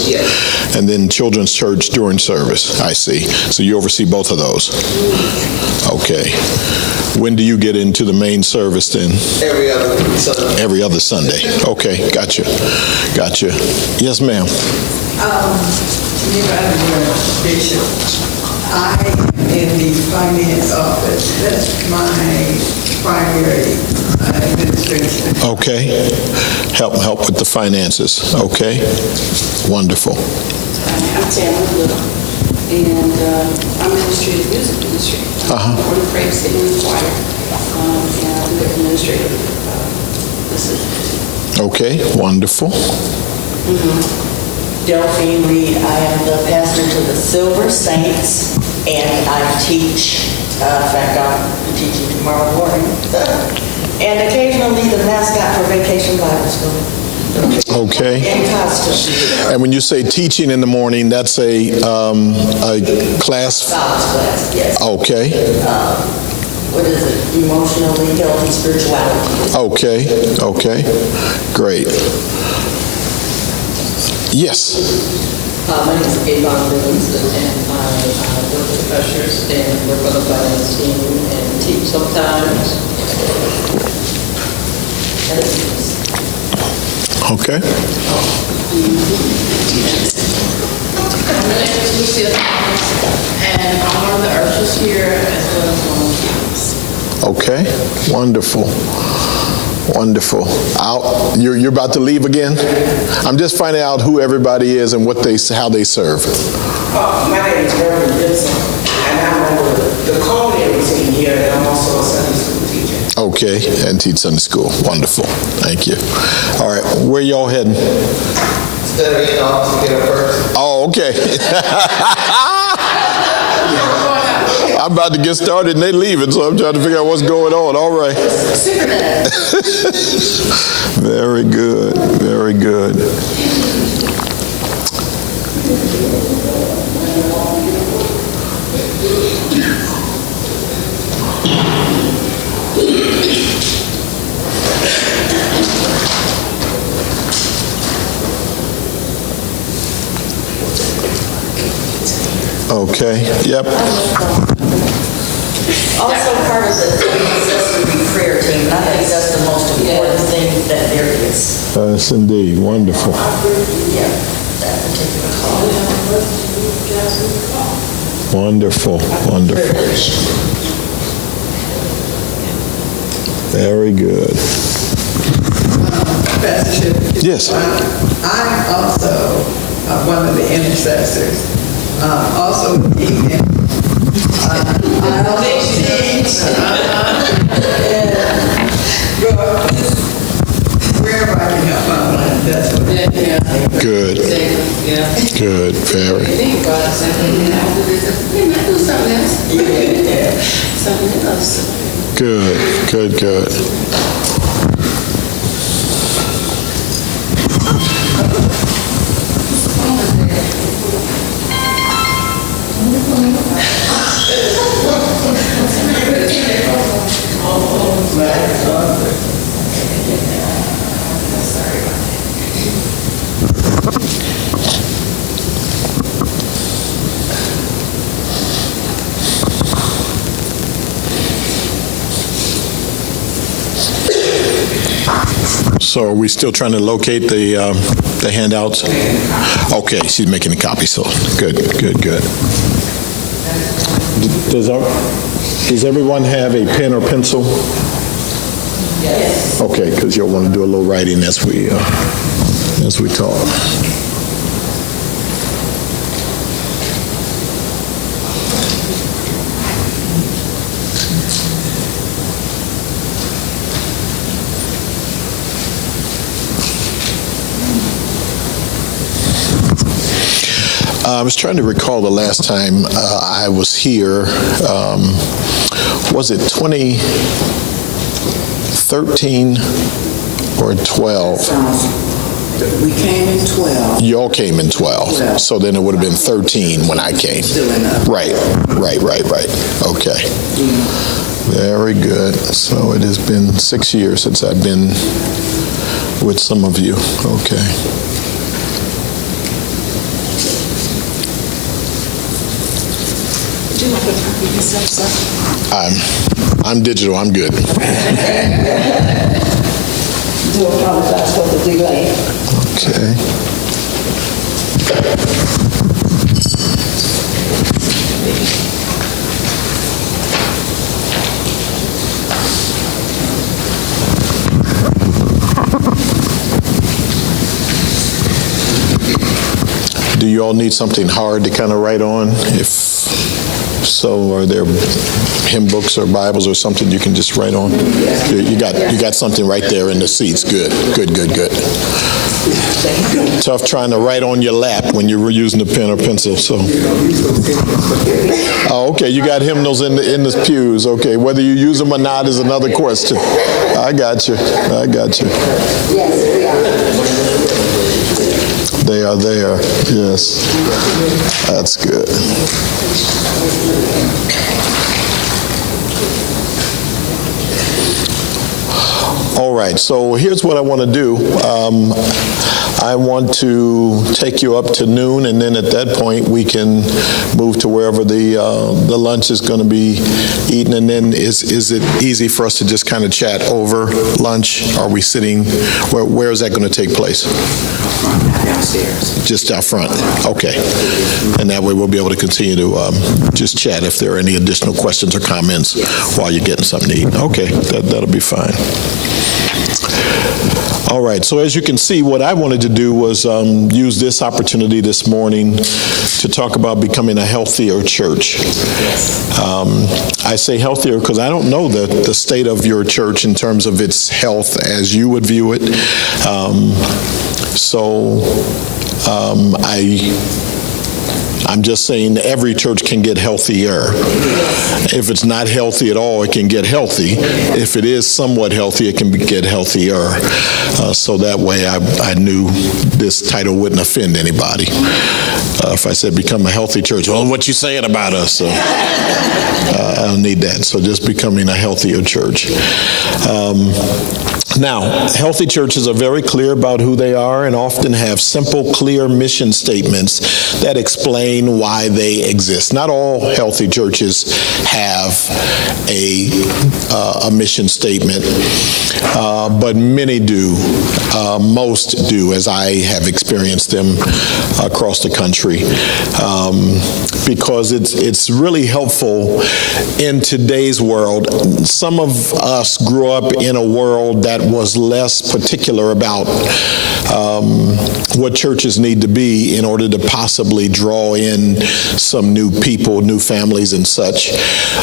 service. Yes. And then children's church during service. I see. So you oversee both of those. Okay. When do you get into the main service then? Every other Sunday. Every other Sunday. Okay, gotcha. Gotcha. Yes, ma'am. Bishop, I am in the finance office. That's my primary administration. Okay. Help with the finances. Okay. Wonderful. I'm Tamara Little, and I'm administrative music ministry. I'm the praise singing choir, and I'm the administrative assistant. Okay. Wonderful. Delphine Reed, I am the pastor to the Silver Saints, and I teach. In fact, I'm teaching tomorrow morning. And occasionally the mascot for Vacation Bible School. Okay. In costume. And when you say teaching in the morning, that's a class? God's class, yes. Okay. What is it? Emotionally healthy spirituality. Okay. Okay. Great. Yes. My name is Avon Livingston, and I work with the ushers and work on the finance team and teach sometimes. Okay. My name is Lucia, and I'm one of the ushers here as well as one of the kids. Okay. Wonderful. Wonderful. You're about to leave again? I'm just finding out who everybody is and how they serve. My name is Reverend Benson, and I'm on the culinary team here, and I'm also a Sunday school teacher. Okay, and teach Sunday school. Wonderful. Thank you. All right, where y'all heading? Instead of getting off to get up first. Oh, okay. I'm about to get started and they leaving, so I'm trying to figure out what's going on. All right. Very good. Very good. Okay. Yep. Also part of the intercessory prayer team, and I think that's the most important thing that there is. Yes, indeed. Wonderful. Yeah, that particular call. Wonderful. Wonderful. Privilege. Very good. Pastor Sheppard. Yes. I'm also one of the intercessors. Also, wherever I can help out, that's what it is. Good. Yeah. Good. Very. Think about it, do something else. Something else. Good. Good. Good. So are we still trying to locate the handouts? Okay, she's making a copy, so good. Does everyone have a pen or pencil? Yes. Okay, because you'll want to do a little writing as we talk. I was trying to recall the last time I was here. Was it 2013 or 12? We came in 12. Y'all came in 12. So then it would have been 13 when I came. Still in the... Right. Okay. Very good. So it has been 6 years since I've been with some of you. Okay. I'm digital. I'm good. Do apologize for the delay. Okay. Do you all need something hard to kind of write on? If so, are there hymn books or Bibles or something you can just write on? You got something right there in the seats. Good. Tough trying to write on your lap when you were using a pen or pencil. So. Oh, okay. You got hymnals in the pews. Okay. Whether you use them or not is another question. I got you. Yes, we are. They are there. Yes. That's good. All right, so here's what I want to do. I want to take you up to noon, and then at that point we can move to wherever the lunch is going to be eaten. And then is it easy for us to just kind of chat over lunch? Are we sitting? Where is that going to take place? Downstairs. Just out front. Okay, and that way we'll be able to continue to just chat if there are any additional questions or comments while you're getting something to eat. Okay, that'll be fine. All right, so as you can see, what I wanted to do was use this opportunity this morning to talk about becoming a healthier church. I say healthier because I don't know the state of your church in terms of its health as you would view it. I'm just saying every church can get healthier. If it's not healthy at all, it can get healthy. If it is somewhat healthy, it can get healthier. So that way I knew this title wouldn't offend anybody. If I said become a healthy church, well, what you saying about us? So, I don't need that. So just becoming a healthier church. Now, healthy churches are very clear about who they are and often have simple, clear mission statements that explain why they exist. Not all healthy churches have a mission statement, but many do. Most do, as I have experienced them across the country, because it's really helpful in today's world. Some of us grew up in a world that was less particular about what churches need to be in order to possibly draw in some new people, new families and such.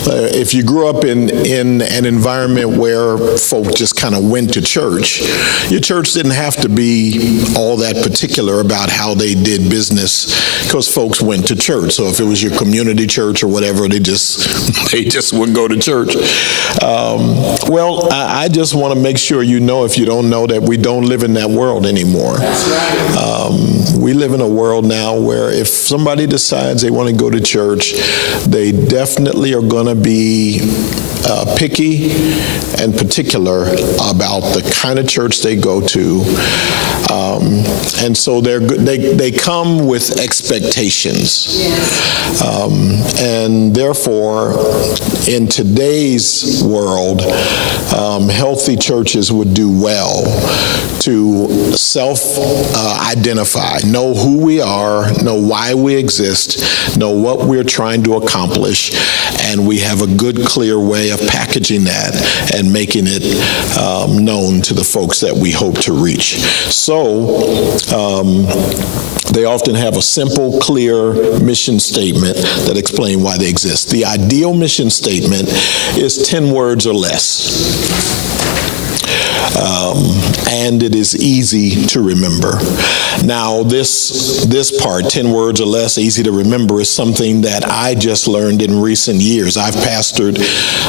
If you grew up in an environment where folk just kind of went to church, your church didn't have to be all that particular about how they did business because folks went to church. So if it was your community church or whatever, they just would go to church. Well, I just want to make sure you know, if you don't know, that we don't live in that world anymore. We live in a world now where if somebody decides they want to go to church, they definitely are going to be picky and particular about the kind of church they go to. And so they come with expectations. And therefore, in today's world, healthy churches would do well to self-identify, know who we are, know why we exist, know what we're trying to accomplish, and we have a good, clear way of packaging that and making it known to the folks that we hope to reach. So they often have a simple, clear mission statement that explains why they exist. The ideal mission statement is 10 words or less. And it is easy to remember. Now, this part, 10 words or less, easy to remember, is something that I just learned in recent years. I've pastored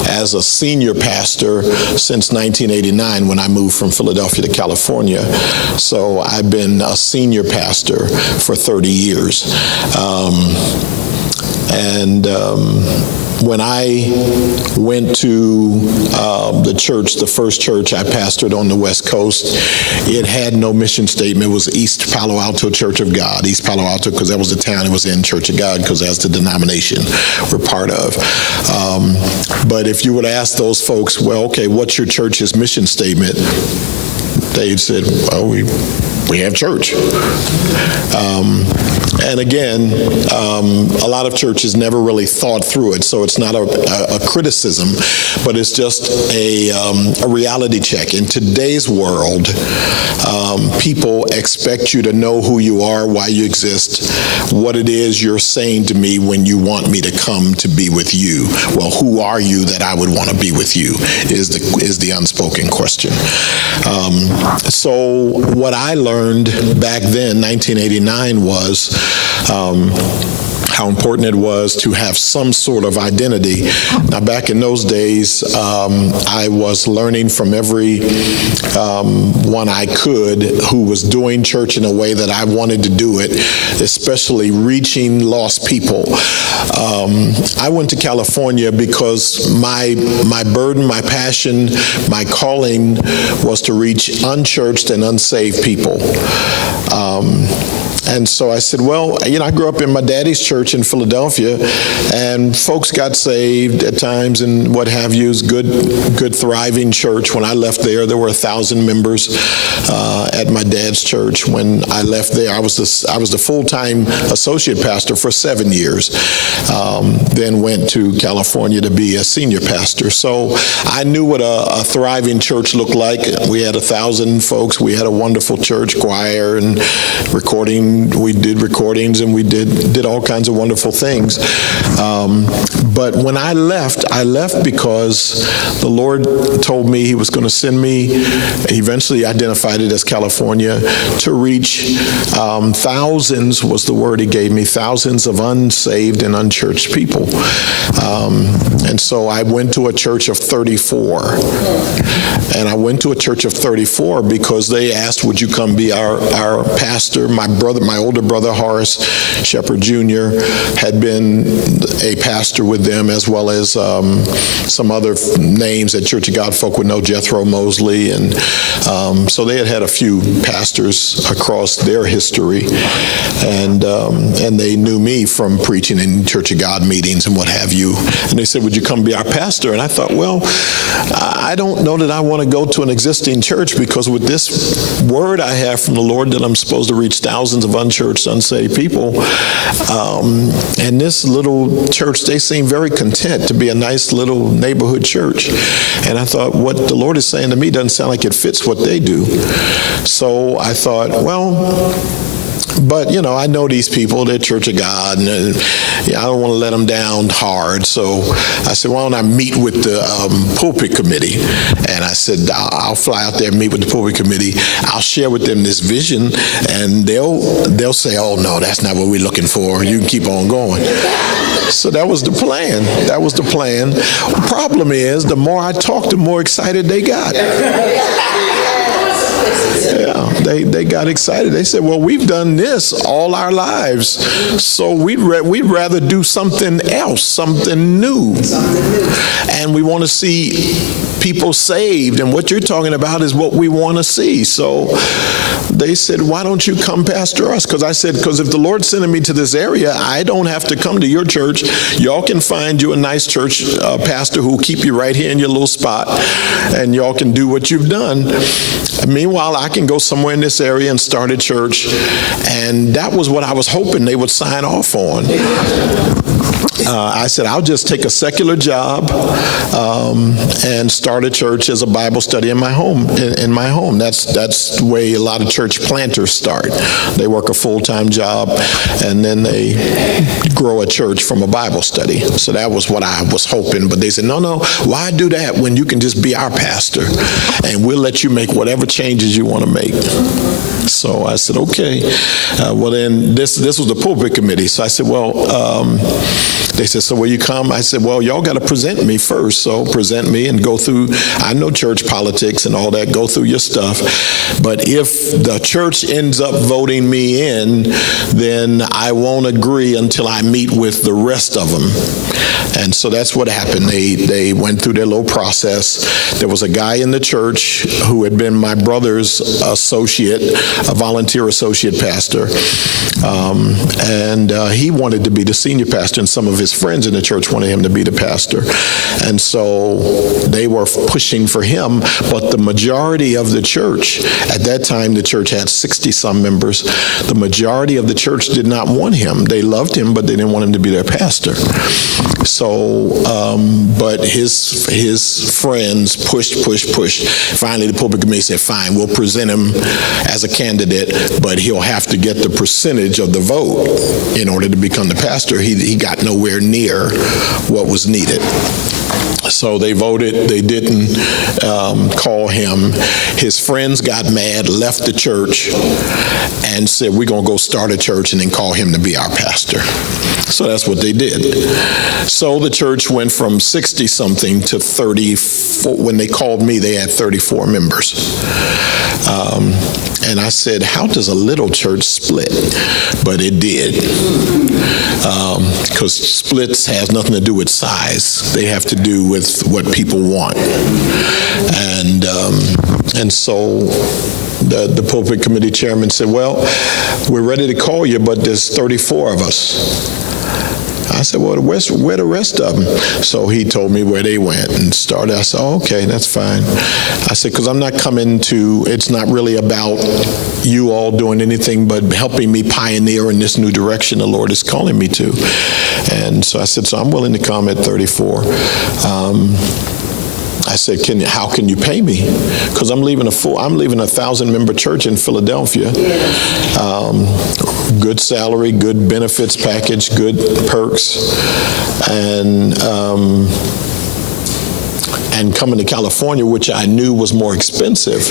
as a senior pastor since 1989 when I moved from Philadelphia to California. So I've been a senior pastor for 30 years. when I went to the church, the first church I pastored on the West Coast, it had no mission statement. It was East Palo Alto Church of God. East Palo Alto, because that was the town it was in, Church of God, because that's the denomination we're part of. But if you would ask those folks, well, okay, what's your church's mission statement? They said, well, we have church. And again, a lot of churches never really thought through it, so it's not a criticism, but it's just a reality check. In today's world, people expect you to know who you are, why you exist, what it is you're saying to me when you want me to come to be with you. Well, who are you that I would want to be with you is the unspoken question. So what I learned back then, 1989, was how important it was to have some sort of identity. Now, back in those days, I was learning from every one I could who was doing church in a way that I wanted to do it, especially reaching lost people. I went to California because my burden, my passion, my calling was to reach unchurched and unsaved people. And so I said, well, I grew up in my daddy's church in Philadelphia, and folks got saved at times and what have you. It's good, thriving church. When I left there were 1,000 members at my dad's church. When I left there, I was the full-time associate pastor for 7 years. Then went to California to be a senior pastor. So I knew what a thriving church looked like. We had 1,000 folks. We had a wonderful church choir and recording. We did recordings and we did all kinds of wonderful things. But when I left because the Lord told me he was going to send me, he eventually identified it as California, to reach thousands, was the word he gave me, thousands of unsaved and unchurched people. And so I went to a church of 34. And I went to a church of 34 because they asked, would you come be our pastor? My older brother, Horace Sheppard Jr., had been a pastor with them, as well as some other names that Church of God folk would know, Jethro Mosley. And so they had a few pastors across their history. And they knew me from preaching in Church of God meetings and what have you. And they said, would you come be our pastor? And I thought, well, I don't know that I want to go to an existing church, because with this word I have from the Lord that I'm supposed to reach thousands of unchurched, unsaved people, and this little church, they seem very content to be a nice little neighborhood church. And I thought, what the Lord is saying to me doesn't sound like it fits what they do. So I thought, well, but, I know these people, they're Church of God, and I don't want to let them down hard. So I said, why don't I meet with the pulpit committee? And I said, I'll fly out there and meet with the pulpit committee. I'll share with them this vision, and they'll say, oh, no, that's not what we're looking for. You can keep on going. So that was the plan. The problem is, the more I talked, the more excited they got. Yeah, they got excited. They said, well, we've done this all our lives, so we'd rather do something else, something new. And we want to see people saved, and what you're talking about is what we want to see. So they said, why don't you come pastor us? Because I said, because if the Lord's sending me to this area, I don't have to come to your church. Y'all can find you a nice church pastor who will keep you right here in your little spot, and y'all can do what you've done. Meanwhile, I can go somewhere in this area and start a church. And that was what I was hoping they would sign off on. I said, I'll just take a secular job and start a church as a Bible study in my home. That's the way a lot of church planters start. They work a full-time job, and then they grow a church from a Bible study. So that was what I was hoping. But they said, no, why do that when you can just be our pastor, and we'll let you make whatever changes you want to make. So I said, okay. Well, then this was the pulpit committee. So I said, well, they said, so will you come? I said, well, y'all got to present me first. So present me and go through, I know church politics and all that, go through your stuff. But if the church ends up voting me in, then I won't agree until I meet with the rest of them. And so that's what happened. They went through their little process. There was a guy in the church who had been my brother's associate, a volunteer associate pastor, and he wanted to be the senior pastor, and some of his friends in the church wanted him to be the pastor. And so they were pushing for him, but the majority of the church, at that time the church had 60-some members, the majority of the church did not want him. They loved him, but they didn't want him to be their pastor. So, but his friends pushed. Finally, the pulpit committee said, fine, we'll present him as a candidate, but he'll have to get the percentage of the vote in order to become the pastor. He got nowhere near what was needed. So they voted. They didn't call him. His friends got mad, left the church, and said, we're going to go start a church and then call him to be our pastor. So that's what they did. So the church went from 60-something to 34. When they called me, they had 34 members. And I said, how does a little church split? But it did. Because splits has nothing to do with size. They have to do with what people want. And so the pulpit committee chairman said, well, we're ready to call you, but there's 34 of us. I said, well, where the rest of them? So he told me where they went and started. I said, oh, okay, that's fine. I said, because I'm not coming to, it's not really about you all doing anything but helping me pioneer in this new direction the Lord is calling me to. And so I said, so I'm willing to come at 34. I said, how can you pay me? Because I'm leaving a 1,000-member church in Philadelphia. Good salary, good benefits package, good perks, and coming to California, which I knew was more expensive.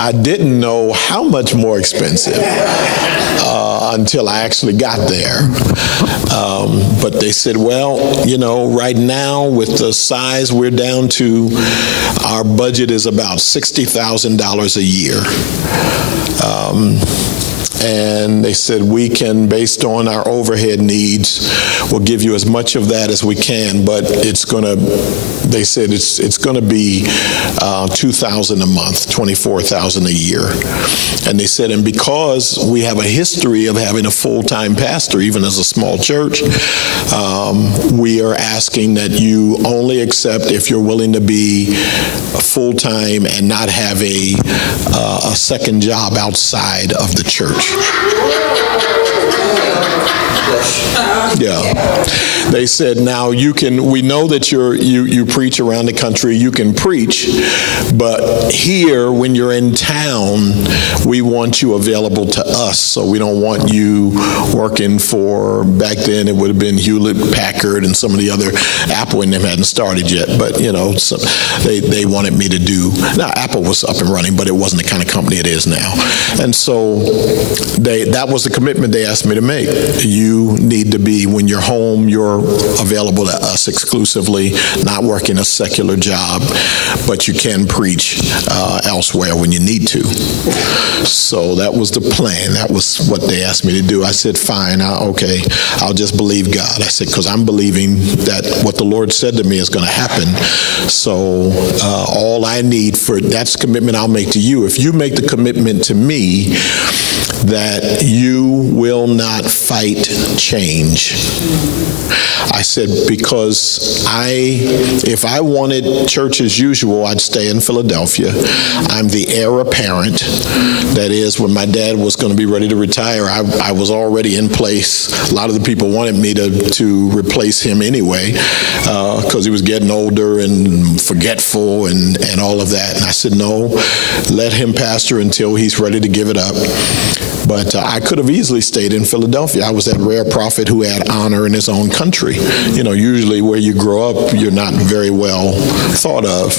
I didn't know how much more expensive until I actually got there. But they said, well, right now with the size we're down to, our budget is about $60,000 a year. And they said, we can, based on our overhead needs, we'll give you as much of that as we can, but they said it's going to be $2,000 a month, $24,000 a year. And they said, and because we have a history of having a full-time pastor, even as a small church, we are asking that you only accept if you're willing to be full-time and not have a second job outside of the church. Yeah. They said, now we know that you preach around the country, you can preach, but here, when you're in town, we want you available to us. So we don't want you working for, back then it would have been Hewlett Packard and some of the other, Apple and them hadn't started yet, but they wanted me to do, now Apple was up and running, but it wasn't the kind of company it is now. And so that was the commitment they asked me to make. You need to be, when you're home, you're available to us exclusively, not working a secular job, but you can preach elsewhere when you need to. So that was the plan. That was what they asked me to do. I said, fine, okay, I'll just believe God. I said, because I'm believing that what the Lord said to me is going to happen. So all I need that's the commitment I'll make to you. If you make the commitment to me that you will not fight change. I said, because if I wanted church as usual, I'd stay in Philadelphia. I'm the heir apparent. That is, when my dad was going to be ready to retire, I was already in place. A lot of the people wanted me to replace him anyway, because he was getting older and forgetful and all of that. And I said, no, let him pastor until he's ready to give it up. But I could have easily stayed in Philadelphia. I was that rare prophet who had honor in his own country. Usually where you grow up, you're not very well thought of.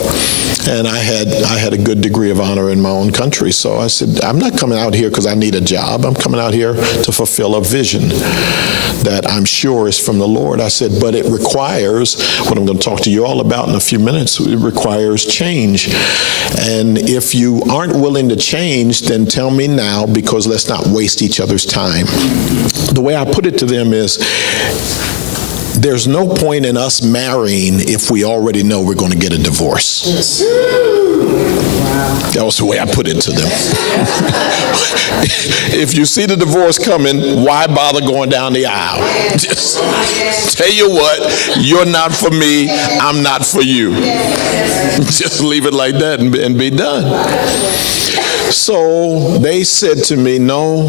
And I had a good degree of honor in my own country. So I said, I'm not coming out here because I need a job. I'm coming out here to fulfill a vision that I'm sure is from the Lord. I said, but it requires, what I'm going to talk to you all about in a few minutes, it requires change. And if you aren't willing to change, then tell me now, because let's not waste each other's time. The way I put it to them is, there's no point in us marrying if we already know we're going to get a divorce. That was the way I put it to them. If you see the divorce coming, why bother going down the aisle? Just tell you what, you're not for me, I'm not for you. Just leave it like that and be done. So they said to me, no.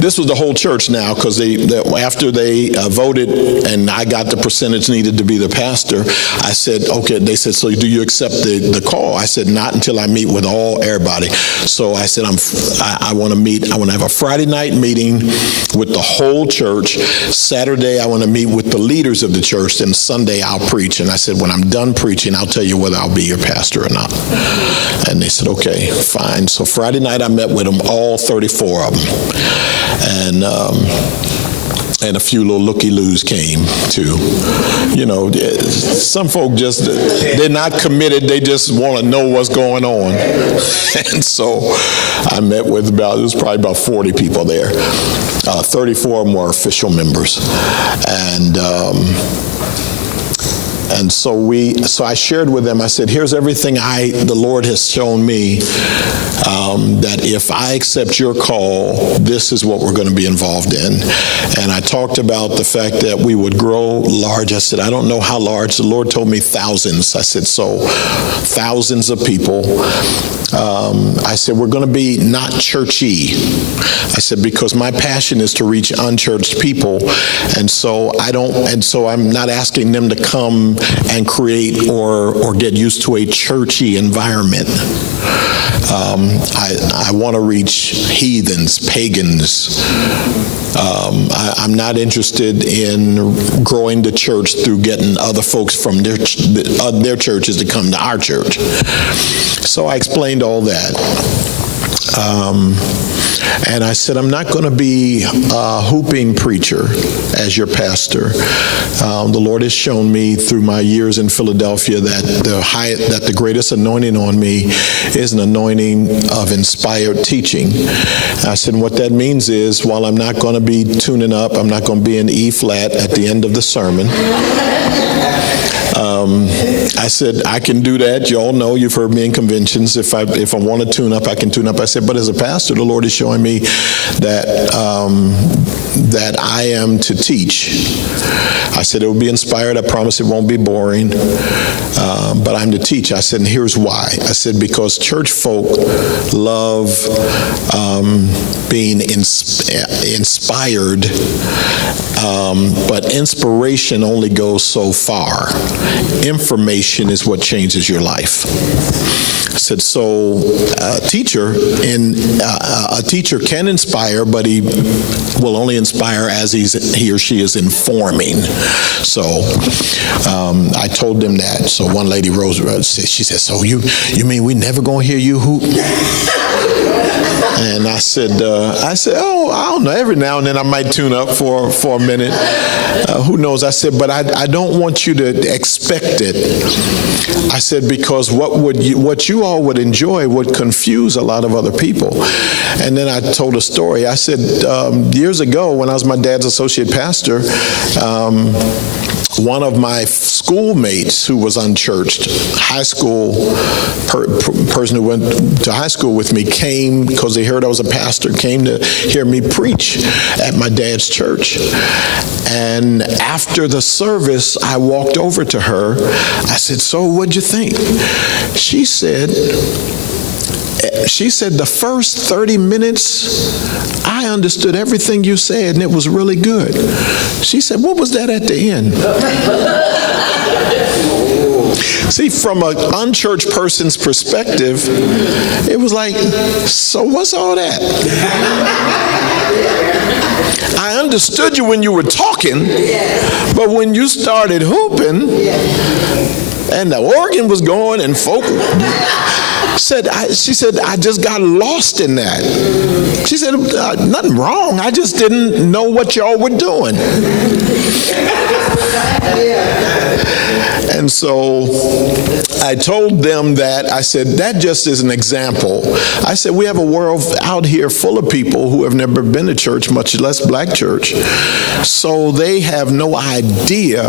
This was the whole church now, because after they voted and I got the percentage needed to be the pastor, I said, okay. They said, so do you accept the call? I said, not until I meet with everybody. So I said, I want to meet. I want to have a Friday night meeting with the whole church. Saturday, I want to meet with the leaders of the church. And Sunday, I'll preach. And I said, when I'm done preaching, I'll tell you whether I'll be your pastor or not. And they said, okay, fine. So Friday night, I met with them, all 34 of them. And a few little looky-loos came too. You know, some folk just, they're not committed. They just want to know what's going on. And so I met with it was probably about 40 people there. 34 of them were official members. And so I shared with them, I said, here's everything the Lord has shown me, that if I accept your call, this is what we're going to be involved in. And I talked about the fact that we would grow large. I said, I don't know how large. The Lord told me thousands. I said, so thousands of people. I said, we're going to be not churchy. I said, because my passion is to reach unchurched people. And so I'm not asking them to come and create or get used to a churchy environment. I want to reach heathens, pagans. I'm not interested in growing the church through getting other folks from their churches to come to our church. So I explained all that. And I said, I'm not going to be a hooping preacher as your pastor. The Lord has shown me through my years in Philadelphia that the greatest anointing on me is an anointing of inspired teaching. I said, what that means is, while I'm not going to be tuning up, I'm not going to be in E flat at the end of the sermon. I said, I can do that. You all know, you've heard me in conventions. If I want to tune up, I can tune up. I said, but as a pastor, the Lord is showing me that I am to teach. I said, it will be inspired. I promise it won't be boring. But I'm to teach. I said, and here's why. I said, because church folk love being inspired, but inspiration only goes so far. Information is what changes your life. I said, so a teacher can inspire, but he will only inspire as he or she is informing. So I told them that. So one lady rose, she said, so you mean we never gonna hear you hoop? And I said, oh, I don't know. Every now and then I might tune up for a minute. Who knows? I said, but I don't want you to expect it. I said, because what you all would enjoy would confuse a lot of other people. And then I told a story. I said, years ago, when I was my dad's associate pastor, one of my schoolmates who was unchurched, high school person who went to high school with me, came because they heard I was a pastor, came to hear me preach at my dad's church. And after the service, I walked over to her. I said, so what'd you think? She said, the first 30 minutes, I understood everything you said, and it was really good. She said, what was that at the end? See, from an unchurched person's perspective, it was like, so what's all that? I understood you when you were talking, but when you started hooping, and the organ was going, and folk... She said, I just got lost in that. She said, nothing wrong. I just didn't know what y'all were doing. And so I told them that, I said, that just is an example. I said, we have a world out here full of people who have never been to church, much less black church. So they have no idea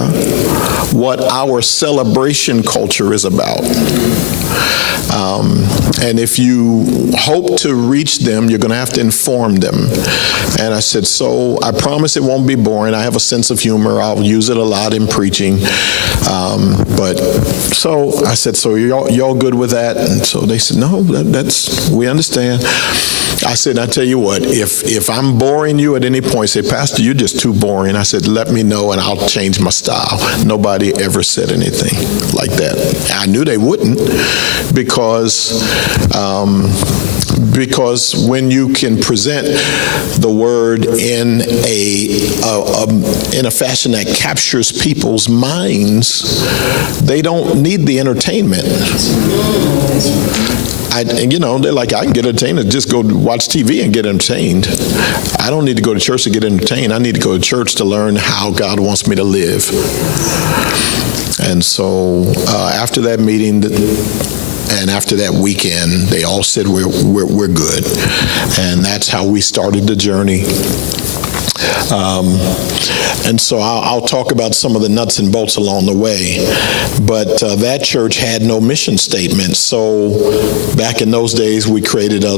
what our celebration culture is about. And if you hope to reach them, you're going to have to inform them. And I said, so I promise it won't be boring. I have a sense of humor. I'll use it a lot in preaching. But so I said, so y'all good with that? And so they said, no, we understand. I said, I tell you what, if I'm boring you at any point, say, Pastor, you're just too boring. I said, let me know and I'll change my style. Nobody ever said anything like that. I knew they wouldn't because when you can present the word in a fashion that captures people's minds, they don't need the entertainment. They're like, I can get entertained, just go watch TV and get entertained. I don't need to go to church to get entertained. I need to go to church to learn how God wants me to live. And so after that meeting, and after that weekend, they all said, we're good. And that's how we started the journey. And so I'll talk about some of the nuts and bolts along the way. But that church had no mission statement. So back in those days, we created I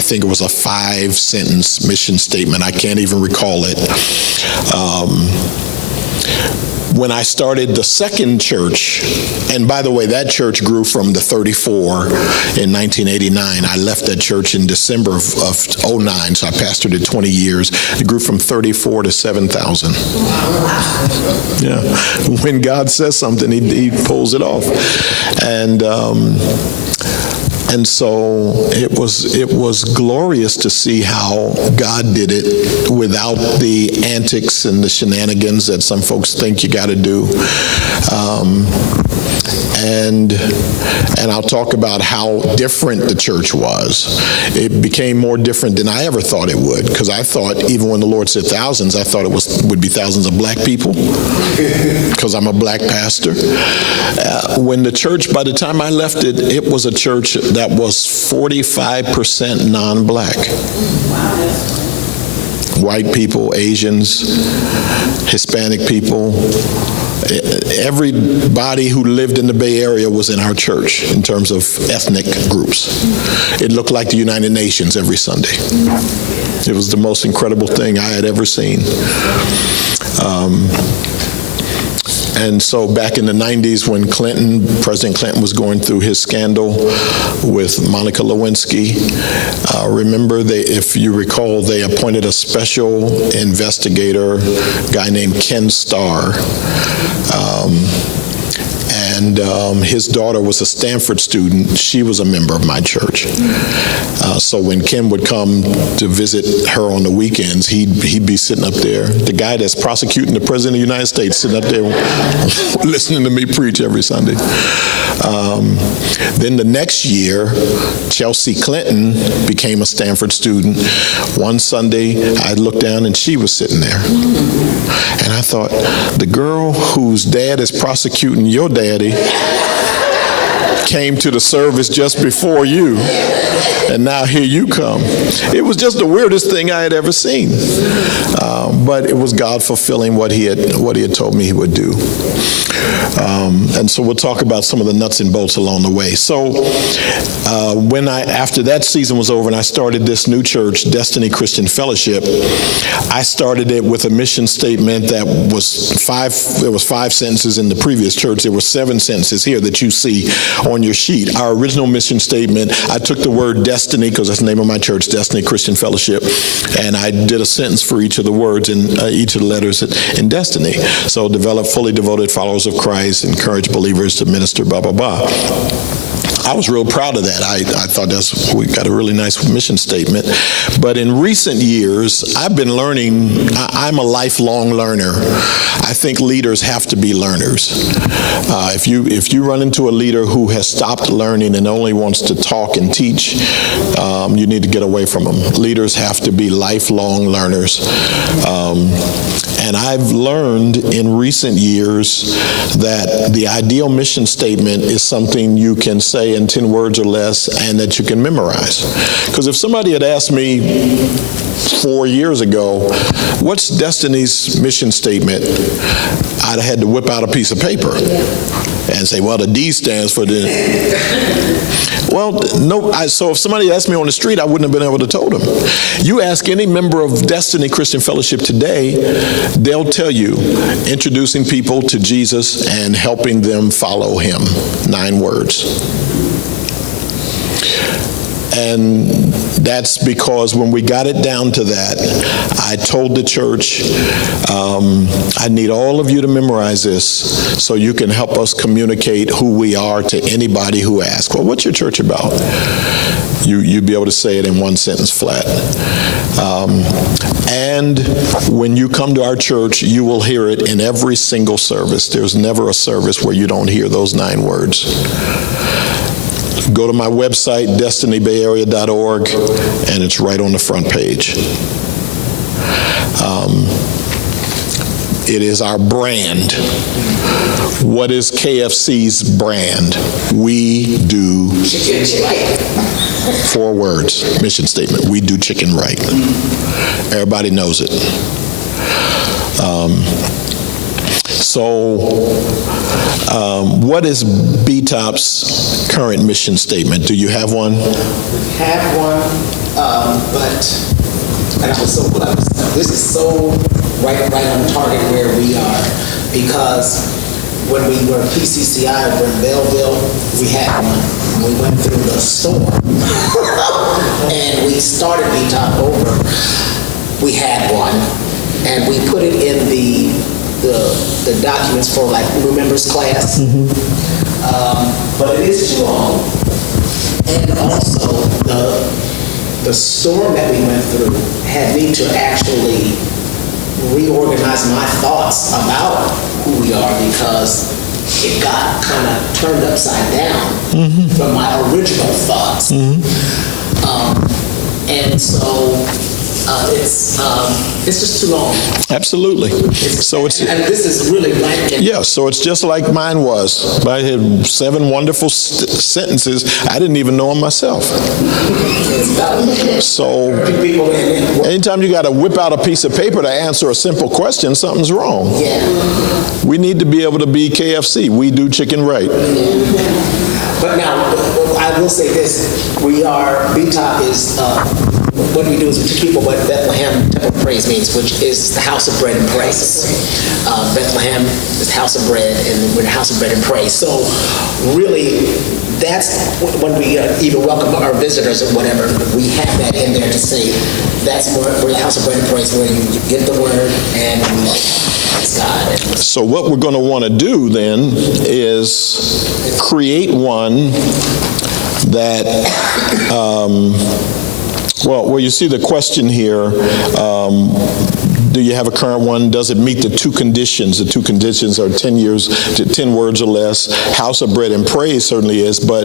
think it was a 5-sentence mission statement. I can't even recall it. When I started the second church, and by the way, that church grew from the 34 in 1989. I left that church in December of 09, so I pastored it 20 years. It grew from 34 to 7,000. Yeah, when God says something, he pulls it off. And so it was glorious to see how God did it without the antics and the shenanigans that some folks think you got to do. And I'll talk about how different the church was. It became more different than I ever thought it would, because I thought, even when the Lord said thousands, I thought it would be thousands of black people, because I'm a black pastor. When the church, by the time I left it, it was a church that was 45% non-black. White people, Asians, Hispanic people. Everybody who lived in the Bay Area was in our church in terms of ethnic groups. It looked like the United Nations every Sunday. It was the most incredible thing I had ever seen. And so back in the 90s, when President Clinton was going through his scandal with Monica Lewinsky, remember, if you recall, they appointed a special investigator, a guy named Ken Starr. And his daughter was a Stanford student. She was a member of my church. So when Kim would come to visit her on the weekends, he'd be sitting up there. The guy that's prosecuting the President of the United States sitting up there listening to me preach every Sunday. Then the next year, Chelsea Clinton became a Stanford student. One Sunday, I looked down and she was sitting there. And I thought, the girl whose dad is prosecuting your daddy came to the service just before you, and now here you come. It was just the weirdest thing I had ever seen, but it was God fulfilling what he had told me he would do. And so we'll talk about some of the nuts and bolts along the way. So after that season was over and I started this new church, Destiny Christian Fellowship, I started it with a mission statement that was there was 5 sentences in the previous church. There were 7 sentences here that you see on your sheet. Our original mission statement, I took the word destiny, because that's the name of my church, Destiny Christian Fellowship, and I did a sentence for each of the words and each of the letters in destiny. So develop fully devoted followers of Christ, encourage believers to minister, blah, blah, blah. I was real proud of that. I thought we got a really nice mission statement. But in recent years, I've been learning. I'm a lifelong learner. I think leaders have to be learners. If you run into a leader who has stopped learning and only wants to talk and teach, you need to get away from them. Leaders have to be lifelong learners. And I've learned in recent years that the ideal mission statement is something you can say in 10 words or less and that you can memorize. Because if somebody had asked me 4 years ago, what's Destiny's mission statement? I'd have had to whip out a piece of paper and say, well, the D stands for the... Well, no. So if somebody asked me on the street, I wouldn't have been able to tell them. You ask any member of Destiny Christian Fellowship today, they'll tell you, introducing people to Jesus and helping them follow him. 9 words. And that's because when we got it down to that, I told the church, I need all of you to memorize this so you can help us communicate who we are to anybody who asks, well, what's your church about? You'd be able to say it in 1 sentence flat. And when you come to our church, you will hear it in every single service. There's never a service where you don't hear those 9 words. Go to my website, destinybayarea.org, and it's right on the front page. It is our brand. What is KFC's brand? We do 4 words, mission statement. We do chicken right. Everybody knows it. What is BTOP's current mission statement? Do you have one? Have one, but I was so glad. This is so right on target where we are, because when we were PCCI over in Belleville, we had one. We went through the storm, and we started BTOP over. We had one, and we put it in the documents for like new members class. But it is too long. And also the storm that we went through had me to actually reorganize my thoughts about who we are, because it got kind of turned upside down from my original thoughts. And so it's just too long. Absolutely. And this is really like it. Yeah, so it's just like mine was. I had 7 wonderful sentences. I didn't even know them myself. So anytime you got to whip out a piece of paper to answer a simple question, something's wrong. Yeah. We need to be able to be KFC. We do chicken right. But now, I will say this. BTOP is, what we do is we teach people what Bethlehem Temple of Praise means, which is the house of bread and praise. Bethlehem is the house of bread, and we're the house of bread and praise. So really, that's when we even welcome our visitors or whatever, we have that in there to say, that's where we're the house of bread and praise, where you get the word and it's God. So what we're going to want to do then is create one that, well, you see the question here, do you have a current one? Does it meet the 2 conditions? The 2 conditions are 10 words or less. House of bread and praise certainly is, but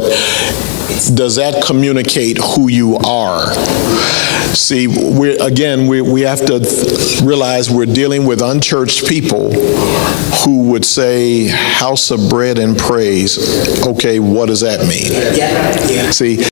does that communicate who you are? See, we have to realize we're dealing with unchurched people who would say, house of bread and praise. Okay, what does that mean? Yeah. See,